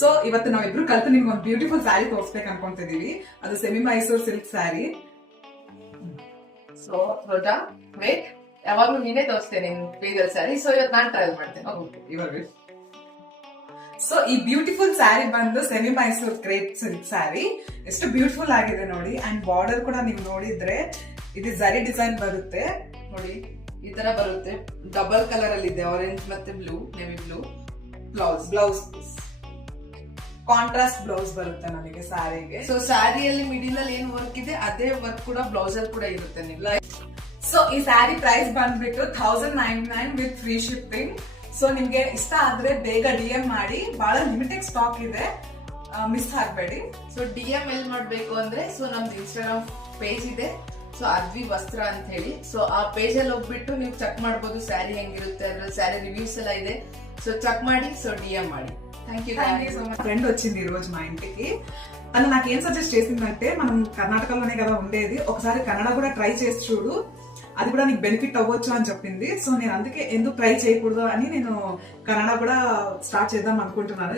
So ಇವತ್ತು ನಾವಿಬ್ರು ಕಲ್ತು ನಿಮ್ಗೆ ಒಂದು ಬ್ಯೂಟಿಫುಲ್ ಸ್ಯಾರಿ ತೋರಿಸ್ಬೇಕು ಅನ್ಕೊಂತಿದೀವಿ. ಅದು semi Mysore silk sari. So Roja wait, ಯಾವಾಗ್ಲೂ ನೀನೇ ತೋರಿಸ್ತೇನೆ ನಿನ್ ಪೇಜಲ್ ಸ್ಯಾರಿ. ಸೊ ಇವತ್ತು ನಾನು ಟ್ರಯಲ್ ಮಾಡ್ತೇನೆ. ಇವಾಗ ಸೊ ಈ ಬ್ಯೂಟಿಫುಲ್ ಸ್ಯಾರಿ ಬಂದು semi Mysore crepe silk sari. ಎಷ್ಟು ಬ್ಯೂಟಿಫುಲ್ ಆಗಿದೆ ನೋಡಿ. ಅಂಡ್ ಬಾರ್ಡರ್ ಕೂಡ ನೀವು ನೋಡಿದ್ರೆ ಇದು ಜರಿ ಡಿಸೈನ್ ಬರುತ್ತೆ ನೋಡಿ, ಈ ತರ ಬರುತ್ತೆ. ಡಬಲ್ ಕಲರ್ ಅಲ್ಲಿ ಇದೆ, ಆರೆಂಜ್ ಮತ್ತೆ blue, navy blue. Blouse contrast blouse ಬರುತ್ತೆ ನಮಗೆ ಸ್ಯಾರಿಗೆ. ಸೊ ಸ್ಯಾರಿಯಲ್ಲಿ ಮಿಡಿಲ್ ಅಲ್ಲಿ ಏನ್ ವರ್ಕ್ ಇದೆ ಅದೇ ವರ್ಕ್ ಕೂಡ ಬ್ಲೌಸ್ ಅಲ್ಲಿ ಕೂಡ ಇರುತ್ತೆ ನಿಮ್ಗೆ. ಸೊ ಈ ಸ್ಯಾರಿ ಪ್ರೈಸ್ ಬಂದ್ಬಿಟ್ಟು 1099 ವಿತ್ ಫ್ರೀ ಶಿಪ್ಪಿಂಗ್. ಸೊ ನಿಮ್ಗೆ ಇಷ್ಟ ಆದ್ರೆ ಬೇಗ DM ಮಾಡಿ, ಬಹಳ ಲಿಮಿಟೆಡ್ ಸ್ಟಾಕ್ ಇದೆ, ಮಿಸ್ ಆಗ್ಬೇಡಿ. ಸೊ DM ಎಲ್ಲಿ ಮಾಡ್ಬೇಕು ಅಂದ್ರೆ, ಸೊ ನಮ್ದು ಇನ್ಸ್ಟಾಗ್ರಾಮ್ ಪೇಜ್ ಇದೆ, ಸೊ ಅದ್ವಿ ವಸ್ತ್ರ ಅಂತ ಹೇಳಿ. ಸೊ ಆ ಪೇಜ್ ಅಲ್ಲಿ ಹೋಗ್ಬಿಟ್ಟು ನೀವು ಚೆಕ್ ಮಾಡ್ಬೋದು ಸ್ಯಾರಿ ಹೆಂಗಿರುತ್ತೆ, ಅದ್ರಲ್ಲಿ ಸ್ಯಾರಿ రివ్యూస్ ಎಲ್ಲ ಇದೆ. సో చెక్ ಮಾಡಿ, సో DM ಮಾಡಿ. Thank you so much. Friend వచ్చింది ఈ రోజు మా ఇంటికి. తను నాకేం సజెస్ట్ చేసిందంటే, మనం కర్ణాటకలోనే కదా ఉండేది, ఒకసారి కన్నడ కూడా ట్రై చేసి చూడు, అది కూడా నీకు బెనిఫిట్ అవ్వచ్చు అని చెప్పింది. సో నేను అందుకే ఎందుకు ట్రై చేయకూడదు అని నేను కన్నడ కూడా స్టార్ట్ చేద్దాం అనుకుంటున్నాను.